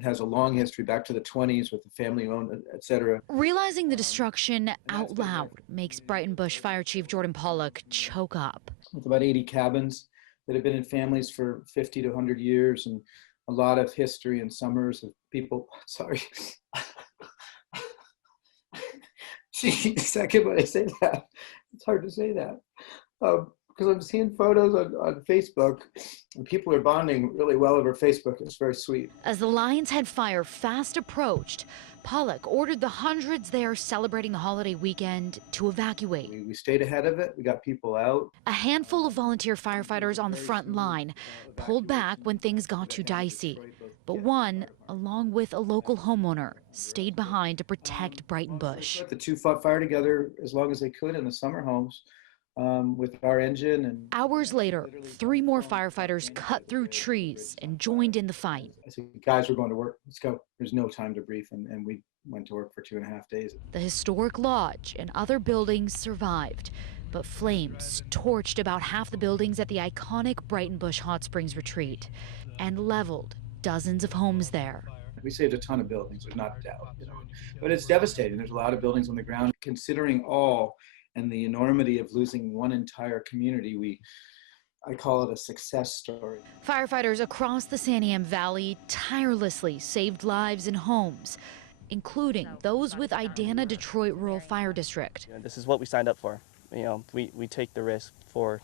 It has a long history back to the 20s with the family-owned, et cetera. Realizing the destruction out loud makes Breitenbush Fire Chief Jordan Pollock choke up. With about 80 cabins that have been in families for 50 to 100 years, and a lot of history and summers of people. Sorry. Gee, second when I say that, it's hard to say that. Because I'm seeing photos on Facebook, and people are bonding really well over Facebook. It's very sweet. As the Lions Head fire fast approached, Pollock ordered the hundreds there celebrating the holiday weekend to evacuate. We stayed ahead of it. We got people out. A handful of volunteer firefighters on the front line pulled back when things got too dicey. But one, along with a local homeowner, stayed behind to protect Breitenbush. The two fought fire together as long as they could in the summer homes. With our engine. And hours later, 3 more firefighters cut through trees and joined in the fight. I said, guys, we're going to work. Let's go. There's no time to brief. And we went to work for 2.5 days. The historic lodge and other buildings survived, but flames torched about half the buildings at the iconic Breitenbush Hot Springs retreat and leveled dozens of homes there. We saved a ton of buildings, there's not a doubt. But it's devastating. There's a lot of buildings on the ground. Considering all and the enormity of losing one entire community, I call it a success story. Firefighters across the Santiam Valley tirelessly saved lives and homes, including those with Idanha-Detroit Rural Fire District. This is what we signed up for. We take the risk for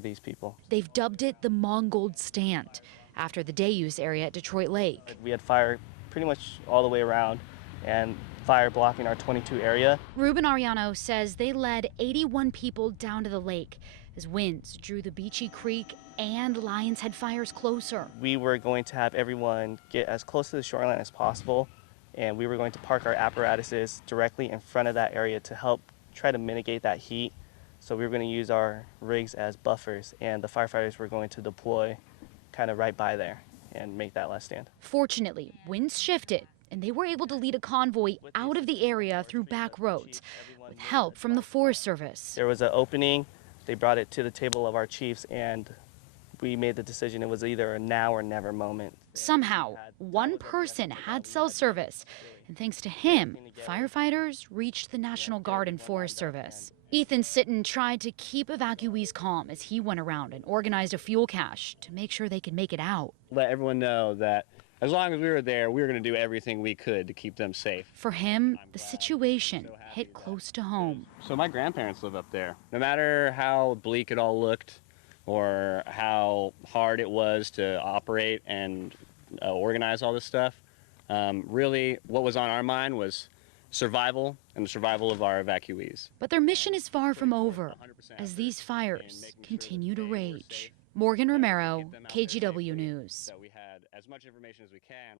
these people. They've dubbed it the Mongold Stand, after the day-use area at Detroit Lake. We had fire pretty much all the way around, and fire blocking our 22 area. Ruben Ariano says they led 81 people down to the lake as winds drew the Beachy Creek and Lions Head fires closer. We were going to have everyone get as close to the shoreline as possible, and we were going to park our apparatuses directly in front of that area to help try to mitigate that heat. So we were going to use our rigs as buffers, and the firefighters were going to deploy kind of right by there and make that last stand. Fortunately, winds shifted, and they were able to lead a convoy out of the area through back roads with help from the Forest Service. There was an opening. They brought it to the table of our chiefs, and we made the decision it was either a now or never moment. Somehow, one person had cell service, and thanks to him, firefighters reached the National Guard and Forest Service. Ethan Sitton tried to keep evacuees calm as he went around and organized a fuel cache to make sure they could make it out. Let everyone know that as long as we were there, we were going to do everything we could to keep them safe. For him, the situation hit close to home. So my grandparents live up there. No matter how bleak it all looked or how hard it was to operate and organize all this stuff, really what was on our mind was survival and the survival of our evacuees. But their mission is far from over as these fires continue to rage. Morgan Romero, KGW News. So we had as much information as we can.